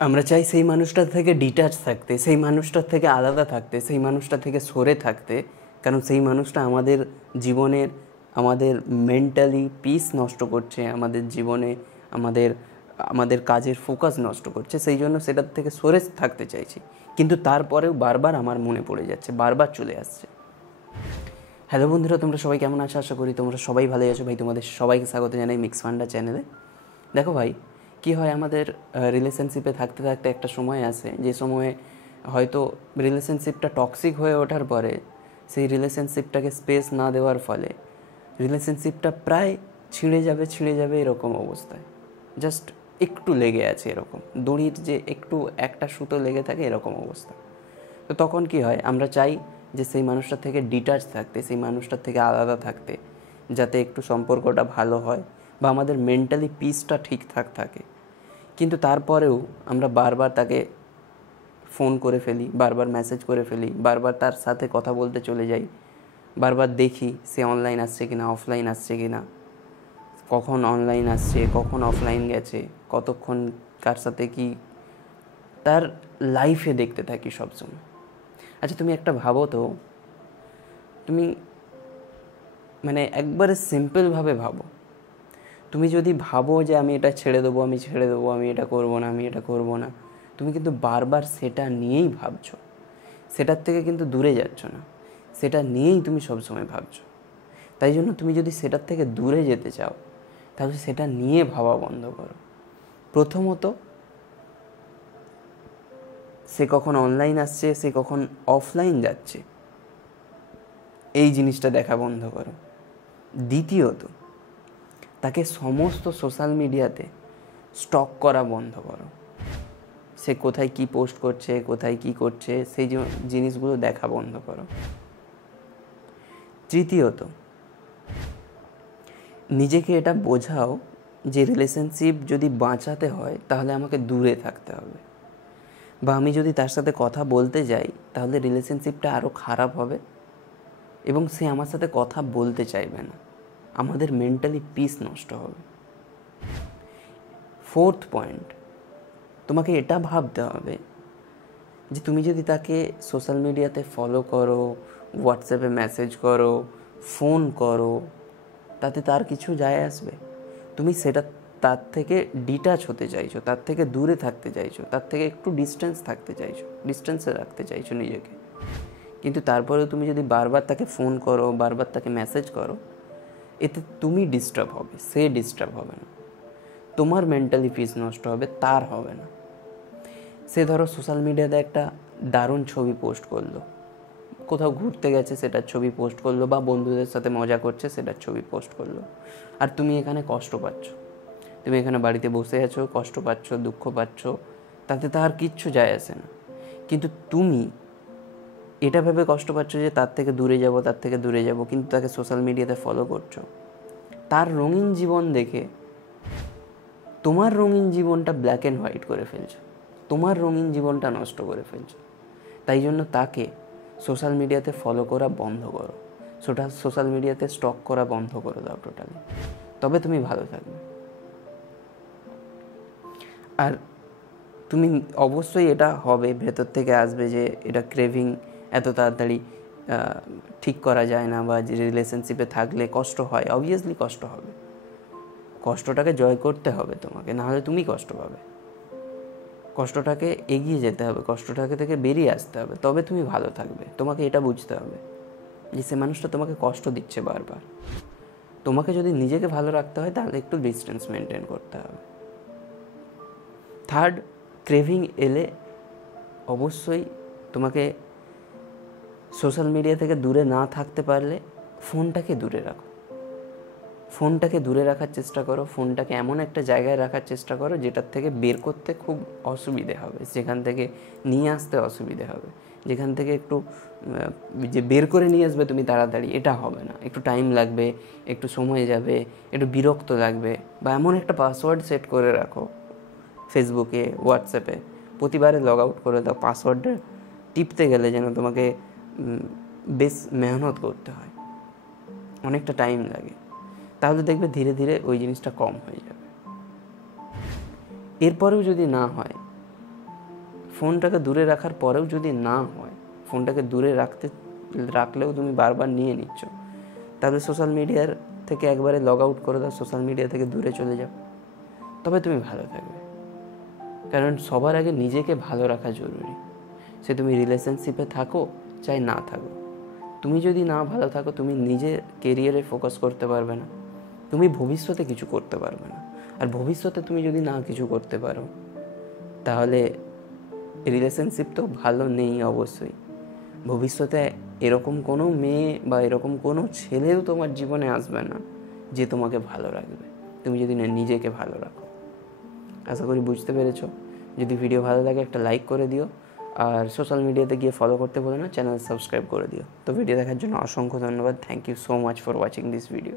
আমরা চাই সেই মানুষটার থেকে ডিট্যাচ থাকতে, সেই মানুষটার থেকে আলাদা থাকতে, সেই মানুষটা থেকে সরে থাকতে, কারণ সেই মানুষটা আমাদের জীবনের, আমাদের মেন্টালি পিস নষ্ট করছে, আমাদের জীবনে আমাদের আমাদের কাজের ফোকাস নষ্ট করছে। সেই জন্য সেটার থেকে সরে থাকতে চাইছি, কিন্তু তারপরেও বারবার আমার মনে পড়ে যাচ্ছে, বারবার চলে আসছে। হ্যালো বন্ধুরা, তোমরা সবাই কেমন আছো? আশা করি তোমরা সবাই ভালোই আছো। ভাই, তোমাদের সবাইকে স্বাগত জানাই মিক্স ফান্ডা চ্যানেলে। দেখো ভাই, কী হয়, আমাদের রিলেশনশিপে থাকতে থাকতে একটা সময় আসে যে সময়ে হয়তো রিলেশনশিপটা টক্সিক হয়ে ওঠার পরে সেই রিলেশনশিপটাকে স্পেস না দেওয়ার ফলে রিলেশনশিপটা প্রায় ছিঁড়ে যাবে এরকম অবস্থায়। জাস্ট একটু লেগে আছে, এরকম দড়ির যে একটু একটা সুতো লেগে থাকে এরকম অবস্থা। তো তখন কি হয়, আমরা চাই যে সেই মানুষটার থেকে ডিটাচ থাকতে, সেই মানুষটার থেকে আলাদা থাকতে, যাতে একটু সম্পর্কটা ভালো হয় বা আমাদের মেন্টালি পিসটা ঠিকঠাক থাকে। কিন্তু তারপরেও আমরা বারবার তাকে ফোন করে ফেলি, বারবার মেসেজ করে ফেলি, বারবার তার সাথে কথা বলতে চলে যাই, বারবার দেখি সে অনলাইন আসছে কিনা, অফলাইন আসছে কিনা, কখন অনলাইন আসছে, কখন অফলাইন গেছে, কতক্ষণ কার সাথে কি, তার লাইফে দেখতে থাকি সবসময়। আচ্ছা, তুমি একটা ভাবো তো, তুমি মানে একবারে সিম্পলভাবে ভাবো, তুমি যদি ভাবো যে আমি এটা ছেড়ে দেবো, আমি এটা করবো না, তুমি কিন্তু বারবার সেটা নিয়েই ভাবছো, সেটার থেকে কিন্তু দূরে যাচ্ছ না, সেটা নিয়েই তুমি সবসময় ভাবছো। তাই জন্য তুমি যদি সেটার থেকে দূরে যেতে চাও, তাহলে সেটা নিয়ে ভাবা বন্ধ করো। প্রথমত, সে কখন অনলাইন আসছে, সে কখন অফলাইন যাচ্ছে, এই জিনিসটা দেখা বন্ধ করো। দ্বিতীয়ত, তাকে সমস্ত সোশ্যাল মিডিয়াতে স্টক করা বন্ধ করো। সে কোথায় কি পোস্ট করছে, কোথায় কি করছে, সেই জিনিসগুলো দেখা বন্ধ করো। তৃতীয়ত, নিজেকে এটা বোঝাও যে রিলেশনশিপ যদি বাঁচাতে হয় তাহলে আমাকে দূরে থাকতে হবে, বা আমি যদি তার সাথে কথা বলতে যাই তাহলে রিলেশনশিপটা আরও খারাপ হবে এবং সে আমার সাথে কথা বলতে চাইবে না, আমাদের মেন্টালি পিস নষ্ট হবে। ফোর্থ পয়েন্ট, তোমাকে এটা ভাবতে হবে যে তুমি যদি তাকে সোশ্যাল মিডিয়াতে ফলো করো, হোয়াটসঅ্যাপে মেসেজ করো, ফোন করো, তাতে তার কিছু যায় আসবে? তুমি সেটা তার থেকে ডিটাচ হতে চাইছো, তার থেকে দূরে থাকতে চাইছো, তার থেকে একটু ডিস্টেন্সে রাখতে চাইছো নিজেকে। কিন্তু তারপরেও তুমি যদি বারবার তাকে ফোন করো, বারবার তাকে মেসেজ করো, এতে তুমি ডিস্টার্ব হবে, সে ডিস্টার্ব হবে না। তোমার মেন্টালি পিস নষ্ট হবে, তার হবে না। সে ধরো সোশ্যাল মিডিয়াতে একটা দারুণ ছবি পোস্ট করলো, কোথাও ঘুরতে গেছে সেটার ছবি পোস্ট করলো, বা বন্ধুদের সাথে মজা করছে সেটার ছবি পোস্ট করলো, আর তুমি এখানে কষ্ট পাচ্ছ, তুমি এখানে বাড়িতে বসে আছো, কষ্ট পাচ্ছ, দুঃখ পাচ্ছ, তাতে তার কিচ্ছু যায় আসে না। কিন্তু তুমি এটা ভেবে কষ্ট পাচ্ছ যে তার থেকে দূরে যাব, কিন্তু তাকে সোশ্যাল মিডিয়াতে ফলো করছো। তার রঙিন জীবন দেখে তোমার রঙিন জীবনটা ব্ল্যাক অ্যান্ড হোয়াইট করে ফেলছো, তোমার রঙিন জীবনটা নষ্ট করে ফেলছো। তাই জন্য তাকে সোশ্যাল মিডিয়াতে ফলো করা বন্ধ করো, সোশ্যাল মিডিয়াতে স্টক করা বন্ধ করে দাও টোটালি, তবে তুমি ভালো থাকবে। আর তুমি অবশ্যই, এটা হবে, ভেতর থেকে আসবে যে এটা ক্রেভিং এত তাড়াতাড়ি ঠিক করা যায় না, বা যে রিলেশনশিপে থাকলে কষ্ট হয়, অবভিয়াসলি কষ্ট হবে, কষ্টটাকে জয় করতে হবে তোমাকে, নাহলে তুমি কষ্ট পাবে। কষ্টটাকে এগিয়ে যেতে হবে, কষ্টটাকে থেকে বেরিয়ে আসতে হবে, তবে তুমি ভালো থাকবে। তোমাকে এটা বুঝতে হবে যে সে মানুষটা তোমাকে কষ্ট দিচ্ছে বারবার। তোমাকে যদি নিজেকে ভালো রাখতে হয় তাহলে একটু ডিস্টেন্স মেনটেন করতে হবে। থার্ড, ক্রেভিং এলে অবশ্যই তোমাকে সোশ্যাল মিডিয়া থেকে দূরে না থাকতে পারলে ফোনটাকে দূরে রাখো, ফোনটাকে দূরে রাখার চেষ্টা করো, ফোনটাকে এমন একটা জায়গায় রাখার চেষ্টা করো যেটার থেকে বের করতে খুব অসুবিধে হবে, যেখান থেকে নিয়ে আসতে অসুবিধে হবে, যেখান থেকে একটু যে বের করে নিয়ে আসবে তুমি তাড়াতাড়ি, এটা হবে না, একটু টাইম লাগবে, একটু সময় যাবে, একটু বিরক্ত লাগবে। বা এমন একটা পাসওয়ার্ড সেট করে রাখো ফেসবুকে, হোয়াটসঅ্যাপে, প্রতিবারে লগ আউট করে দাও, পাসওয়ার্ডটা টিপতে গেলে যেন তোমাকে বেশ মেহনত করতে হয়, অনেকটা টাইম লাগে, তাহলে দেখবে ধীরে ধীরে ওই জিনিসটা কম হয়ে যাবে। এরপরেও যদি না হয় ফোনটাকে দূরে রাখার পরেও যদি না হয়, ফোনটাকে দূরে রাখলেও তুমি বারবার নিয়ে নিচ্ছ, তাহলে সোশ্যাল মিডিয়ার থেকে একবারে লগ আউট করে দাও, সোশ্যাল মিডিয়া থেকে দূরে চলে যাও, তবে তুমি ভালো থাকবে। কারণ সবার আগে নিজেকে ভালো রাখা জরুরি। সে তুমি রিলেশনশিপে থাকো চাই না থাকো, তুমি যদি না ভালো থাকো, তুমি নিজের কেরিয়ারে ফোকাস করতে পারবে না, তুমি ভবিষ্যতে কিছু করতে পারবে না। আর ভবিষ্যতে তুমি যদি না কিছু করতে পারো, তাহলে রিলেশনশিপ তো ভালো নেই অবশ্যই। ভবিষ্যতে এরকম কোনো মেয়ে বা এরকম কোনো ছেলেও তোমার জীবনে আসবে না যে তোমাকে ভালো রাখবে, তুমি যদি না নিজেকে ভালো রাখো। আশা করি বুঝতে পেরেছো। যদি ভিডিও ভালো লাগে একটা লাইক করে দিও, আর সোশ্যাল মিডিয়াতে গিয়ে ফলো করতে বলো না, চ্যানেল সাবস্ক্রাইব করে দিও। তো ভিডিও দেখার জন্য অসংখ্য ধন্যবাদ। Thank you so much for watching this video.